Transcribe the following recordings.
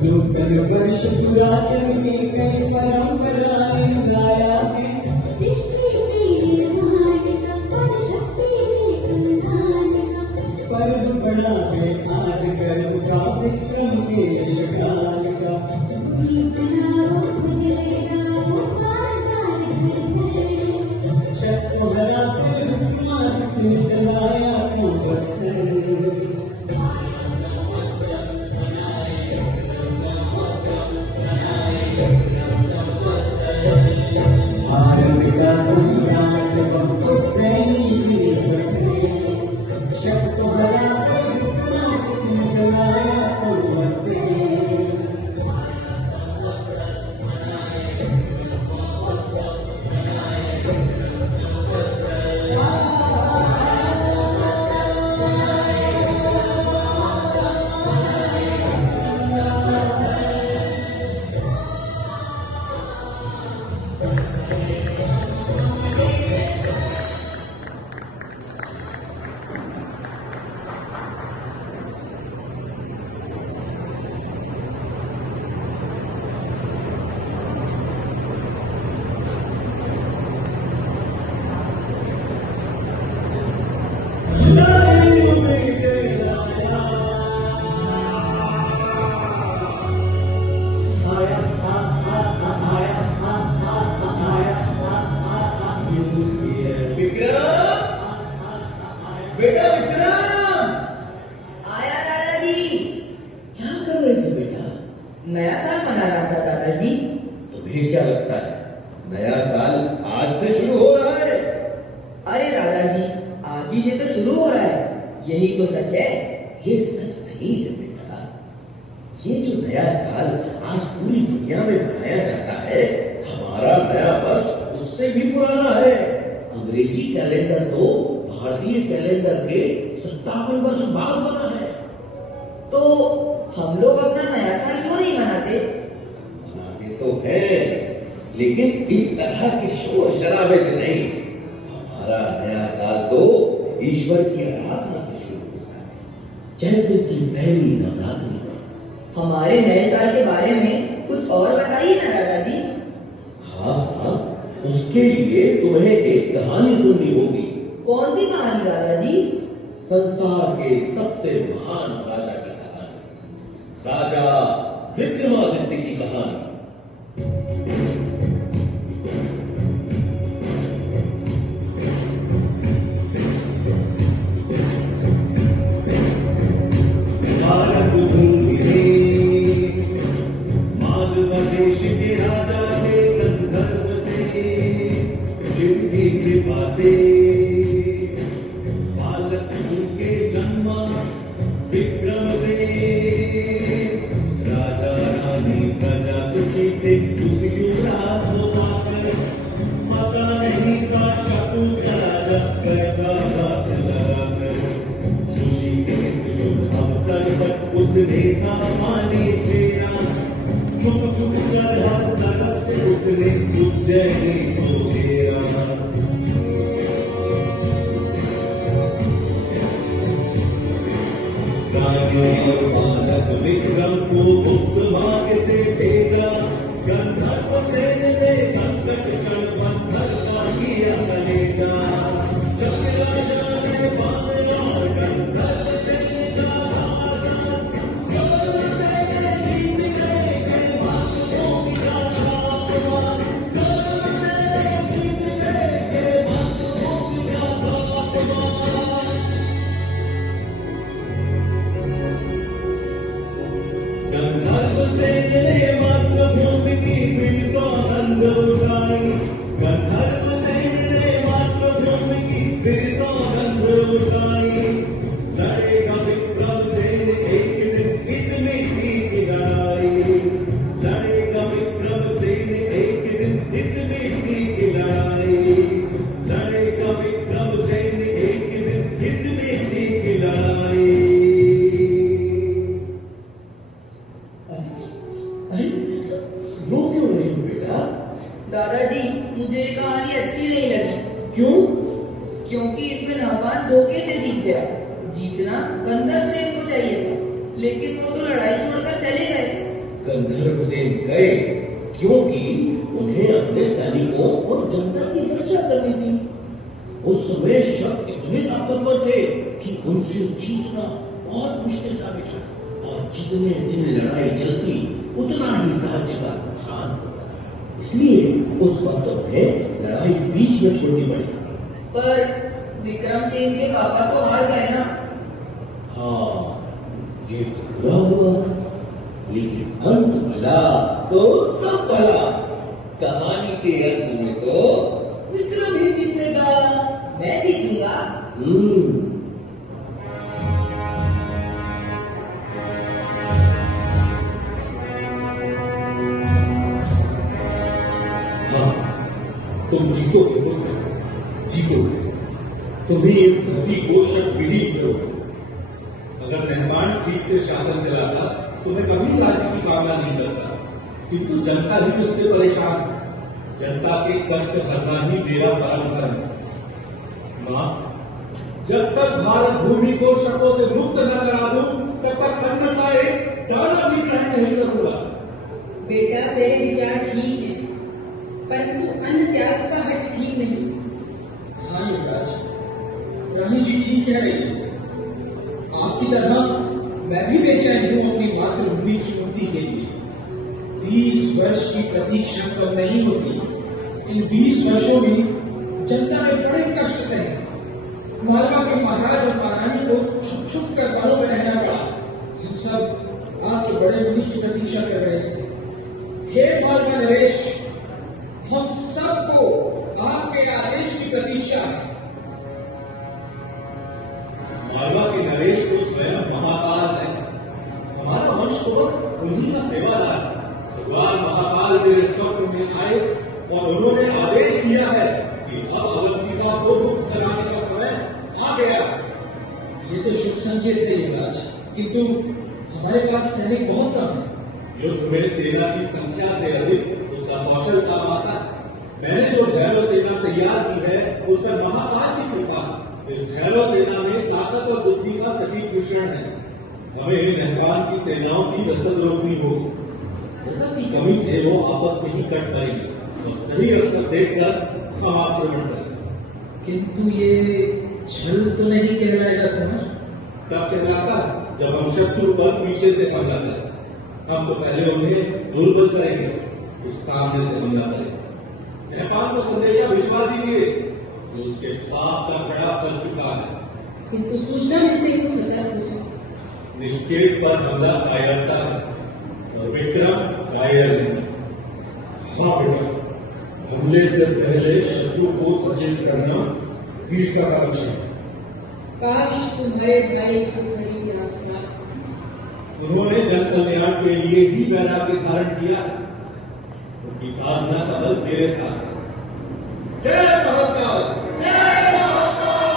नूतन वर्ष पुरातन की कई परंपराएं गाया है। सृष्टि के निर्माण का पर शक्ति के संधान का पर्व बड़ा है आज गर्व का विक्रम के यशगान का। गुड़ी बनाओ गुजर जाओ बाजार में शत को हराते विक्रमादित्य ने चलाया संवत्सर। भारत का सम्राट बहुत जैनी जी बने। शत को हराते विक्रमादित्य ने चलाया संवत्सर। बेटा विक्रम! आया दादाजी। क्या कर रहे थे बेटा? नया साल मना रहा था दादाजी। तुम्हें क्या लगता है नया साल आज से शुरू हो रहा है? अरे दादाजी, आज ही से तो शुरू हो रहा है, यही तो सच है। ये सच नहीं है बेटा। ये जो नया साल आज पूरी दुनिया में मनाया जाता है, हमारा नया वर्ष उससे भी पुराना है। अंग्रेजी कैलेंडर तो भारतीय कैलेंडर के 57 वर्ष बाद बना है। तो हम लोग अपना नया साल क्यों नहीं मनाते? मनाते तो है, लेकिन इस तरह के शोर शराबे से नहीं। हमारा नया साल तो ईश्वर की आराधना से शुरू होता है, चैत्र की पहली नवरात्रि में। हमारे नए साल के बारे में कुछ और बताइए ना दादाजी। हाँ हाँ, उसके लिए तुम्हें एक कहानी सुननी होगी। कौन सी कहानी दादाजी? संसार के सबसे महान राजा की कहानी, राजा विक्रमादित्य की कहानी। भारत भूमि में मालव देश के राजा थे गंधर्व से। शिव की कृपा से बालक उनके जन्मा विक्रम से। राजा रानी प्रजा सुखी थे उस युवराज को पाकर। पता नहीं था शकुन का राजा बैठा घात लगाकर। खुशी के इस शुभ अवसर पर उसने था पानी फेरा। छुप छुप कर हर तरफ से उसने उज्जैनी को घेरा। क्यों? क्योंकि इसमें नहपान धोखे से जीत गया। जीतना गंधर्वसेन को चाहिए था, लेकिन वो तो लड़ाई छोड़कर चले गए। गंधर्वसेन गए क्योंकि उन्हें अपने सैनिकों और जनता की रक्षा करनी थी। उस समय शक इतने ताकतवर थे कि उनसे जीतना बहुत मुश्किल साबित था, और जितने दिन लड़ाई चलती उतना ही राज्य का नुकसान होता। इसलिए उस वक्त उन्हें लड़ाई बीच में छोड़नी पड़ी। पर विक्रमसेन के पापा तो हार गए ना। हाँ, ये तो बुरा हुआ, लेकिन अंत भला तो सब भला। कहानी के अंत में तो विक्रम ही जीतेगा। मैं जीतूंगा। हाँ, तुम जीतोगे पुत्र, जीतोगे। तुम्ही इस धरती को शक्तिहीन करोगे। अगर मेहमान ठीक से शासन चलाता तो मैं कभी राज्य की कामना नहीं करता, किंतु जनता ही उससे परेशान है। जनता के कष्ट भरना ही मेरा परम धर्म है। मां, जब तक भारत भूमि को शकों से मुक्त न करा दूं, तब तक अन्न का एक दाना भी ग्रहण नहीं करूंगा। बेटा तेरे विचार ठीक है, परंतु अन्न त्याग का हट ठीक नहीं। हाँ युवराज, रानी जी ठीक कह रही है। आपकी तरह मैं भी बेचैन हूँ अपनी मातृभूमि की मुक्ति के लिए। 20 वर्ष की प्रतीक्षा कम नहीं होती। इन 20 वर्षों में जनता ने बड़े कष्ट सहे। मालवा के महाराज और महारानी को छुप छुप कर वनों में रहना पड़ा। हम सब आपके बड़े मुनि की प्रतीक्षा कर रहे थे। हे मालवा नरेश, हम सबको आपके आदेश की प्रतीक्षा है। मालवा के नरेश तो स्वयं महाकाल है। हमारा वंश तो बस उन्हीं का सेवादार है। भगवान महाकाल मेरे स्वप्न में आए और उन्होंने आदेश दिया है कि अब अवंतिका को मुक्त कराने का समय आ गया। ये तो शुभ संकेत है युवराज, किंतु हमारे पास सैनिक बहुत कम है। युद्ध में सेना की संख्या से अधिक उसका कौशल काम आता है। मैंने जो भैरव सेना तैयार की है उस पर महाकाल की कृपा है। इस भैरव सेना में ताकत और बुद्धि का सटीक मिश्रण है। हमें मेहमान की सेनाओं की रसद रोकनी होगी। रसद की कमी से वो आपस में ही कट पड़ेंगे और सही अवसर देखकर हम आक्रमण करेंगे। किंतु ये छल तो नहीं कहलाएगा तुम्हारा? तब कहलाता है जब हम शत्रु पर पीछे से हमला करें। हम तो पहले उन्हें दुर्बल करेंगे, फिर सामने से हमला करेंगे। मेहमान को संदेशा भिजवा दीजिए, वो उसके पाप का बड़ा कर चुका है। किंतु सूचना मिलते ही वो सतर्क हो जाए। निष्ठेय पर हमला कायरता है और विक्रम कायर नहीं। हाँ बेटा, हमले से पहले शत्रु को सचेत करना वीर का काम है। काश तुम्हारे भाई को मेरी आशा। उन्होंने जन कल्याण के लिए ही वैराग्य धारण किया। उनकी साधना का बल मेरे साथ है। जय महाकाल, जय महाकाल।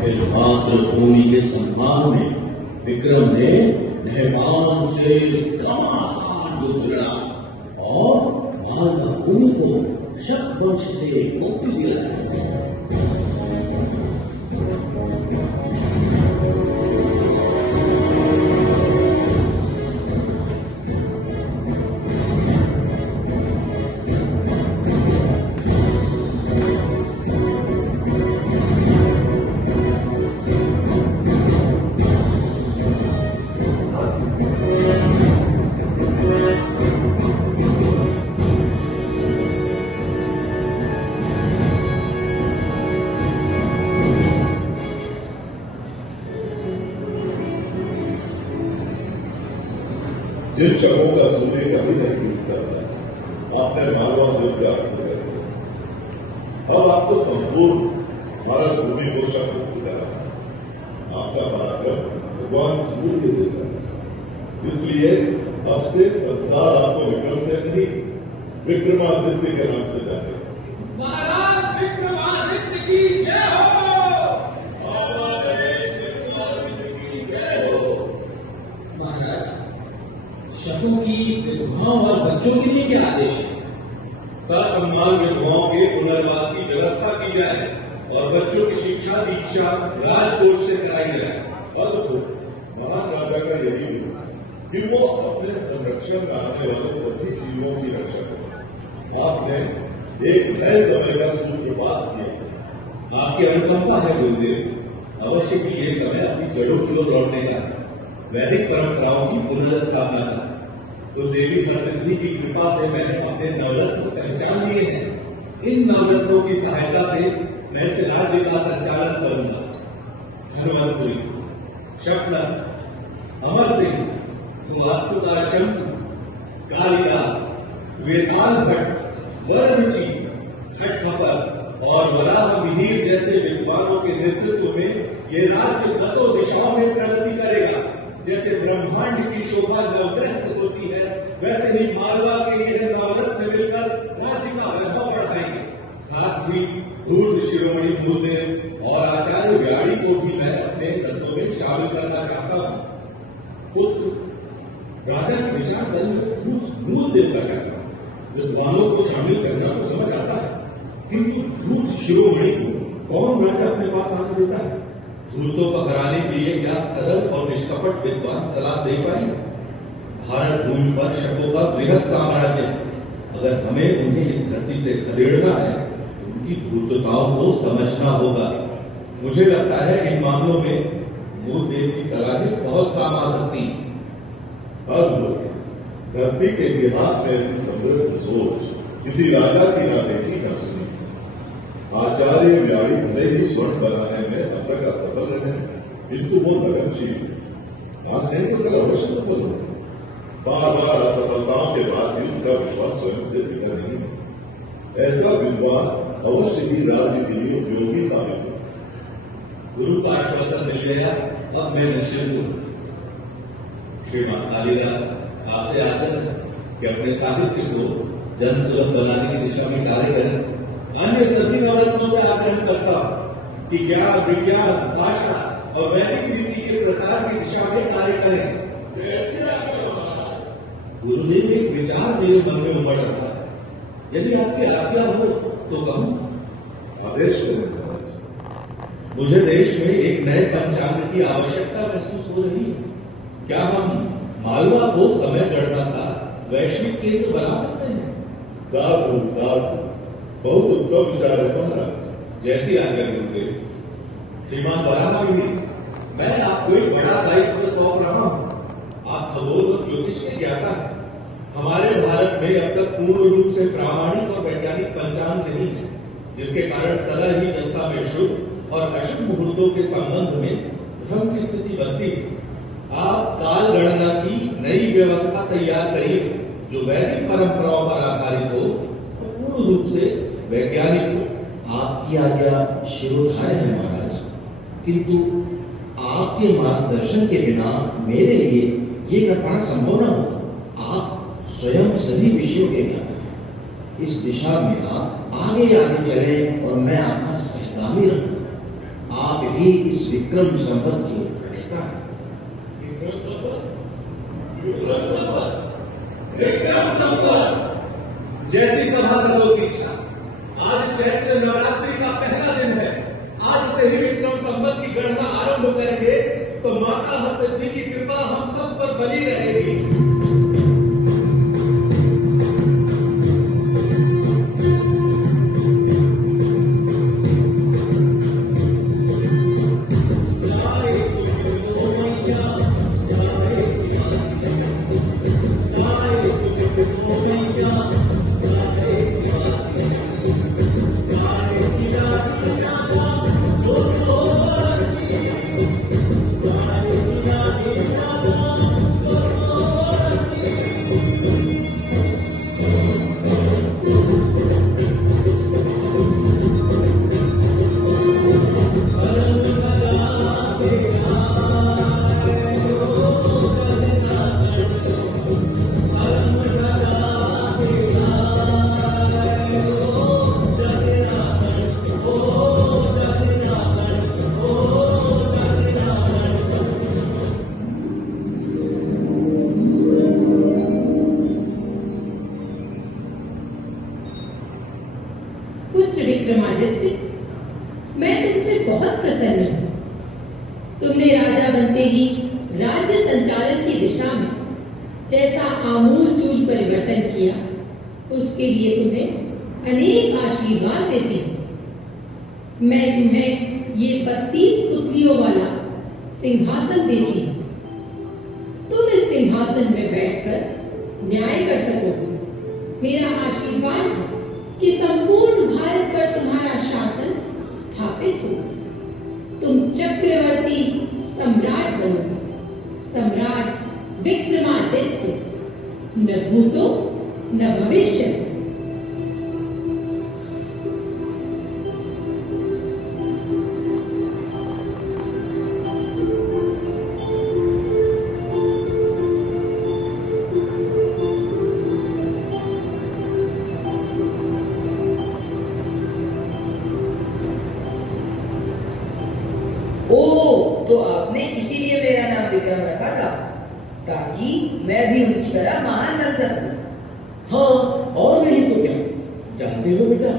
फिर मातृभूमि के सम्मान में विक्रम ने मेहमान से घमासान युद्ध लड़ा और मालवा भूमि को शक वंश से मुक्ति दिलाई। जिन शवों का सूर्य कभी नहीं उगता, आपने मालवा से त्याग कर दिया। अब आपको संपूर्ण भारत भूमि को शक मुक्त करा। आपका पराक्रम भगवान सूर्य जैसा है, इसलिए अब से संसार आपको विक्रम से नहीं विक्रमादित्य के नाम से जाने। महाराज विक्रमादित्य की जय हो। महाराज शकों की विधवाओं और बच्चों के लिए क्या आदेश है? ससम्मान विधवाओं के पुनर्वास की व्यवस्था की जाए और बच्चों की शिक्षा दीक्षा राजकोष से कराई जाए। अद्भुत, महान राजा का यही रूप है कि वो अपने संरक्षण में आने वाले सभी जीवों की रक्षा करे। आपने एक नए समय का सूत्रपात किया। आपकी अनुकंपा है गुरुदेव। अवश्य कि ये समय अपनी जड़ों की ओर लौटने का, वैदिक परंपराओं की पुनर्स्थापना का। तो देवी हरसिद्धि की कृपा से मैंने अपने नवरत्न पहचान लिए हैं। इन नवरत्नों की सहायता से मैं इस राज्य का संचालन करूंगा। हनुमंतपुरी, शपनक, अमर सिंह, वास्तुकार शंकु, कालिदास, वेताल भट्ट, वररुचि, खटखपर और वराह मिहिर जैसे विद्वानों के नेतृत्व में ये राज्य 10 दिशाओं में प्रगति करेगा। जैसे ब्रह्मांड की शोभा नवग्रह से होती है, वैसे ही मालवा के ये नवरत्न मिलकर राज्य का वैभव बढ़ाएंगे। साथ ही पूर्व शिरोमणि भूदेव और आचार्य व्याड़ी को भी मैं अपने तत्वों में शामिल करना चाहता हूँ। पुत्र राजा के विचार दल में भूदेव का कहना, विद्वानों को शामिल करना तो समझ आता है, किंतु धूत शिरोमणि को कौन राजा अपने पास आने देता है? धूतों को हराने के लिए क्या सरल और निष्कपट विद्वान सलाह दे पाएंगे? भारत भूमि पर शकों का बृहद साम्राज्य, अगर हमें उन्हें इस धरती से खदेड़ना है तो उनकी धूर्तताओं को समझना होगा। मुझे लगता है इन मामलों में भूदेव की सलाहें बहुत काम आ सकती। अद्भुत, धरती के इतिहास में ऐसी समृद्ध सोच किसी राजा की ना देखी न सुनी। आचार्य व्याड़ी भले ही स्वर्ण बनाने में अब तक असफल रहे, किंतु वो लगनशील, आज नहीं तो कल अवश्य सफल हो। बार बार असफलताओं के बाद भी उनका विश्वास स्वयं से बिगड़ नहीं है। ऐसा विद्वान अवश्य ही राज्य के लिए उपयोगी साबित हो। गुरु का आश्वासन मिल गया, अब मैं निश्चिंत हूं। श्रीमान कालिदास, आपसे आग्रह है कि अपने साहित्य को जन सुलभ बनाने की दिशा में कार्य करें। अन्य सभी नवरत्नों से आग्रह करता हूं कि ज्ञान, विज्ञान, भाषा और वैदिक रीति के प्रसार की दिशा में कार्य करें। गुरुदेव, एक विचार मेरे मन में उमड़ रहा है, यदि आपकी आज्ञा हो तो कहूं। आदेश करें। मुझे देश में एक नए पंचांग की आवश्यकता महसूस हो रही है। क्या हम मालवा को समय गणना का वैश्विक केंद्र बना सकते हैं? साधु साधु, बहुत उत्तम विचार है महाराज। जैसी आज्ञा गुरुदेव। श्रीमान वराहमिहिर, मैं आपको एक बड़ा दायित्व सौंप रहा हूं। आप खगोल और ज्योतिष के ज्ञाता हैं। हमारे भारत में अब तक पूर्ण रूप से प्रामाणिक और वैज्ञानिक पंचांग नहीं है, जिसके कारण सदा ही जनता में शुभ और अशुभ मुहूर्तों के संबंध में भ्रम की स्थिति बनती है। आप काल गणना की नई व्यवस्था तैयार करिए, जो वैदिक परंपराओं पर आधारित हो और पूर्ण रूप से वैज्ञानिक हो। आपकी आज्ञा शिरोधार्य है महाराज, किंतु आपके मार्गदर्शन के बिना मेरे लिए ये कर पाना संभव न होगा। आप स्वयं सभी विषयों के ज्ञाता हैं। इस दिशा में आप आगे आगे चलें और मैं आपका सहगामी रहूं। आप ही इस विक्रम संपत्ति की प्रणेता हैं। विक्रम संपत, जैसी सभासदों की इच्छा। आज चैत्र नवरात्रि का पहला दिन है। आज से ही विक्रम संपत की गणना आरंभ करेंगे तो माता हरसिद्धि की कृपा हम सब पर बनी रहेगी। विक्रमादित्य, मैं तुमसे बहुत प्रसन्न हूँ। तुमने राजा बनते ही राज्य संचालन की दिशा में जैसा आमूलचूल परिवर्तन किया, उसके लिए तुम्हें अनेक आशीर्वाद देती हूँ। मैं तुम्हें ये 32 पुतलियों वाला सिंहासन देती हूँ। तुम इस सिंहासन में बैठकर न्याय कर सकोगे। मेरा आशीर्वाद है कि संपूर्ण भारत पर तुम्हारा शासन स्थापित होगा। तुम चक्रवर्ती सम्राट बनोगे, सम्राट विक्रमादित्य, न भूतो न भविष्य। तो आपने इसीलिए मेरा नाम विक्रम रखा था, ताकि मैं भी उनकी तरह महान बन सकूं। हाँ, और नहीं तो क्या। जानते हो बेटा,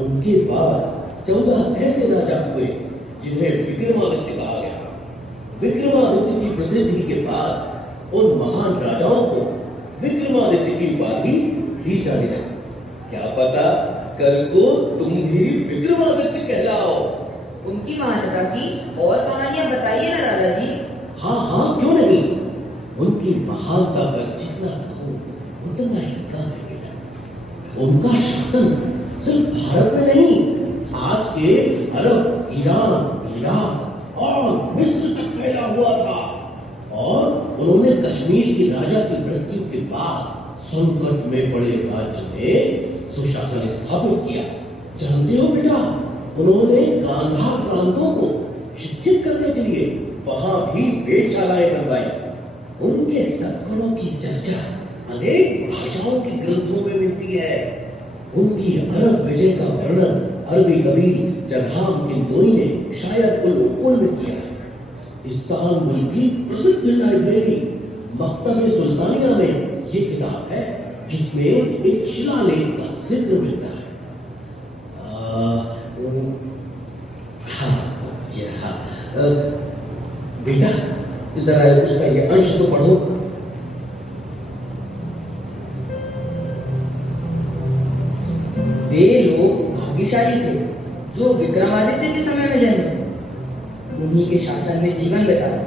उनके बाद 14 ऐसे राजा हुए जिन्हें विक्रमादित्य कहा गया। विक्रमादित्य की प्रसिद्धि के बाद उन महान राजाओं को विक्रमादित्य की उपाधि दी जाने लगी। क्या पता कल को तुम भी विक्रमादित्य कहलाओ। उनकी महानता की और कहानियां बताइए ना दादाजी। हाँ हाँ, क्यों नहीं। उनकी महानता पर जितना कहो उतना ही कम है बेटा। उनका शासन सिर्फ भारत में नहीं, आज के अरब, ईरान, इराक और मिस्र तक फैला हुआ था। और उन्होंने कश्मीर के राजा की मृत्यु के बाद संकट में पड़े राज्य में सुशासन स्थापित किया। जानते हो बेटा, उन्होंने गांधार प्रांतों को शिक्षित करने के लिए वहां भी वेधशालाएं बनवाई। उनके सद्गुणों की चर्चा अनेक भाषाओं के ग्रंथों में मिलती है। उनकी अरब विजय का वर्णन अरबी कवि जरहाम किंदोई ने शायद उल में किया है। इस्तांबुल की प्रसिद्ध लाइब्रेरी मकतब सुल्तानिया में ये किताब है, जिसमें एक शिलालेख का जिक्र मिलता है। बेटा, जरा उसका ये अंश तो पढ़ो। वे लोग भाग्यशाली थे जो विक्रमादित्य के समय में जन्मे। उन्हीं के शासन में जीवन बिताया।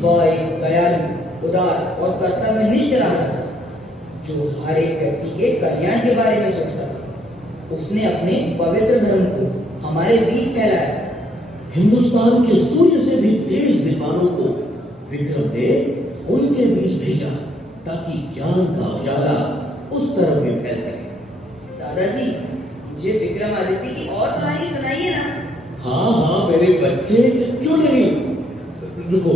वह एक दयालु, उदार और कर्तव्यनिष्ठ राजा था, जो हर एक व्यक्ति के कल्याण के बारे में सोचता था। उसने अपने पवित्र धर्म को हमारे बीच फैलाया। हिंदुस्तान के सूर्य से भी तेज विद्वानों को विक्रम ने उनके बीच भेजा, ताकि ज्ञान का उजाला उस तरफ भी फैल सके। दादाजी, मुझे विक्रमादित्य की और कहानी सुनाइए ना। हाँ हाँ मेरे बच्चे, क्यों नहीं। रुको।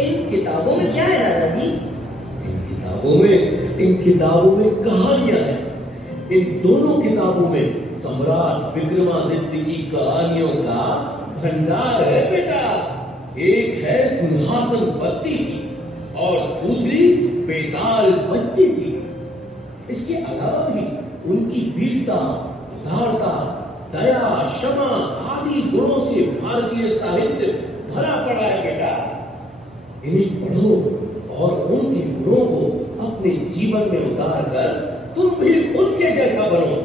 इन किताबों में क्या है दादाजी? इन किताबों में कहानियां हैं। इन दोनों किताबों में सम्राट विक्रमादित्य की कहानियों का भंडार है बेटा। एक है सिंहासन 32 और दूसरी बेताल 25। इसके अलावा भी उनकी वीरता, उदारता, दया, क्षमा आदि गुणों से भारतीय साहित्य भरा पड़ा है बेटा। इन्हें पढ़ो और उनके गुणों को अपने जीवन में उतार कर तुम भी उनके जैसा बनो।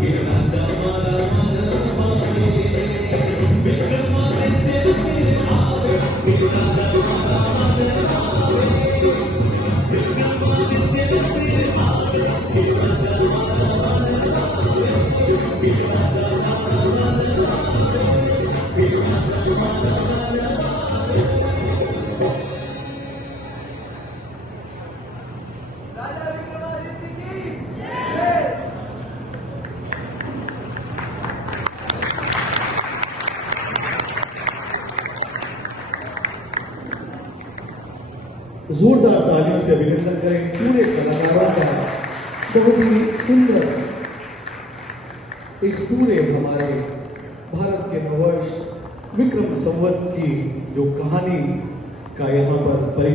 Give जोरदार तालियों से अभिनंदन करें पूरे कलाकारों का। बहुत ही सुंदर इस पूरे हमारे भारत के नववर्ष विक्रम संवत की जो कहानी का यहाँ पर